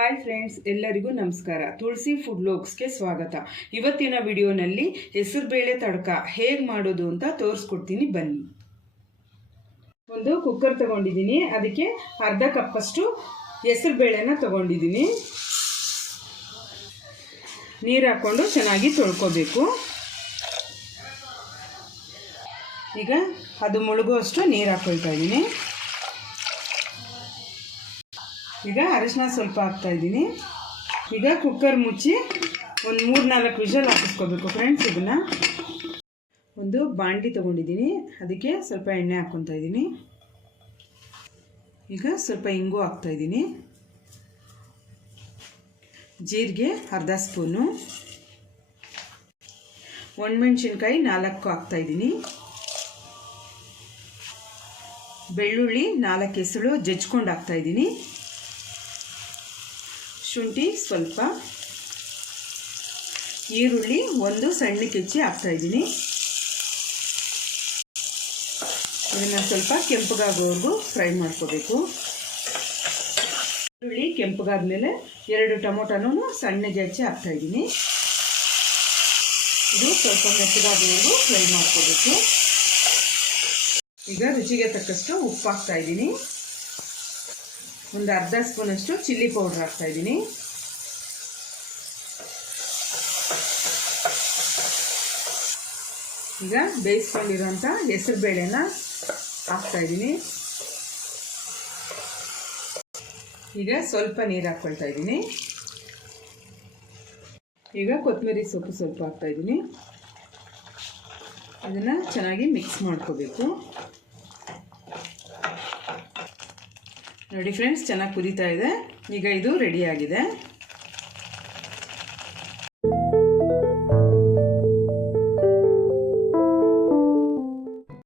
Hi friends, ಎಲ್ಲರಿಗೂ ನಮಸ್ಕಾರ. ತುಳಸಿ food ವ್ಲಾಗ್ಸ್ಗೆ ಸ್ವಾಗತ. ಇವತ್ತಿನ ವಿಡಿಯೋನಲ್ಲಿ ಹೆಸರುಬೇಳೆ ತಡಕ ಹೇಗೆ ಮಾಡೋದು ಅಂತ ತೋರಿಸ್ಕೊಡ್ತೀನಿ, ಬನ್ನಿ. ಒಂದು ಕುಕ್ಕರ್ ತಗೊಂಡಿದ್ದೀನಿ, ಅದಕ್ಕೆ ಅರ್ಧ ಕಪ್ಪಷ್ಟು ಹೆಸರುಬೇಳೆನ ತಗೊಂಡಿದ್ದೀನಿ. ನೀರು ಹಾಕ್ಕೊಂಡು ಚೆನ್ನಾಗಿ ತೊಳ್ಕೊಬೇಕು. ಈಗ ಅದು ಮುಳುಗುವಷ್ಟು ನೀರು ಹಾಕ್ಕೊಳ್ತಾ ಇದ್ದೀನಿ. ಈಗ ಅರಿಶಿನ ಸ್ವಲ್ಪ ಹಾಕ್ತಾ ಇದ್ದೀನಿ. ಈಗ ಕುಕ್ಕರ್ ಮುಚ್ಚಿ ಒಂದು 3-4 ವಿಷಲ್ ಹಾಕಿಸ್ಕೋಬೇಕು ಫ್ರೆಂಡ್ಸ್. ಇದನ್ನು ಒಂದು ಬಾಂಡ್ಲಿ ತೊಗೊಂಡಿದ್ದೀನಿ, ಅದಕ್ಕೆ ಸ್ವಲ್ಪ ಎಣ್ಣೆ ಹಾಕ್ಕೊತಾ ಇದ್ದೀನಿ. ಈಗ ಸ್ವಲ್ಪ ಇಂಗು ಹಾಕ್ತಾ ಇದ್ದೀನಿ. ಜೀರಿಗೆ ಅರ್ಧ ಸ್ಪೂನು, ಒಣಮೆಣಸಿನ್ಕಾಯಿ 4 ಹಾಕ್ತಾ ಇದ್ದೀನಿ. ಬೆಳ್ಳುಳ್ಳಿ 4 ಎಸಳು ಜಜ್ಕೊಂಡು ಹಾಕ್ತಾ ಇದ್ದೀನಿ. ಶುಂಠಿ ಸ್ವಲ್ಪ, ಈರುಳ್ಳಿ 1 ಸಣ್ಣಕ್ಕೆ ಹೆಚ್ಚಿ ಹಾಕ್ತಾ ಇದ್ದೀನಿ. ಇದನ್ನು ಸ್ವಲ್ಪ ಕೆಂಪಗಾಗೋವರೆಗೂ ಫ್ರೈ ಮಾಡ್ಕೋಬೇಕು. ಈರುಳ್ಳಿ ಕೆಂಪಗಾದ್ಮೇಲೆ 2 ಟೊಮೊಟೊನೂ ಸಣ್ಣಗೆ ಹೆಚ್ಚಿ ಹಾಕ್ತಾ ಇದ್ದೀನಿ. ಇದು ಸ್ವಲ್ಪ ಮೆತ್ತಗಾಗೋವರೆಗೂ ಫ್ರೈ ಮಾಡ್ಕೋಬೇಕು. ಈಗ ರುಚಿಗೆ ತಕ್ಕಷ್ಟು ಉಪ್ಪು ಹಾಕ್ತಾ ಇದ್ದೀನಿ. ಒಂದು ಅರ್ಧ ಸ್ಪೂನಷ್ಟು ಚಿಲ್ಲಿ ಪೌಡರ್ ಹಾಕ್ತಾ ಇದ್ದೀನಿ. ಈಗ ಬೇಯಿಸ್ಕೊಂಡಿರೋಂಥ ಹೆಸರುಬೇಳೆನ ಹಾಕ್ತಾ ಇದ್ದೀನಿ. ಈಗ ಸ್ವಲ್ಪ ನೀರು ಹಾಕ್ಕೊಳ್ತಾ ಇದ್ದೀನಿ. ಈಗ ಕೊತ್ತಂಬರಿ ಸೊಪ್ಪು ಸ್ವಲ್ಪ ಹಾಕ್ತಾ ಇದ್ದೀನಿ. ಅದನ್ನು ಚೆನ್ನಾಗಿ ಮಿಕ್ಸ್ ಮಾಡ್ಕೋಬೇಕು. ನೋಡಿ ಫ್ರೆಂಡ್ಸ್, ಚೆನ್ನಾಗಿ ಕುದೀತಾ ಇದೆ. ಈಗ ಇದು ರೆಡಿಯಾಗಿದೆ.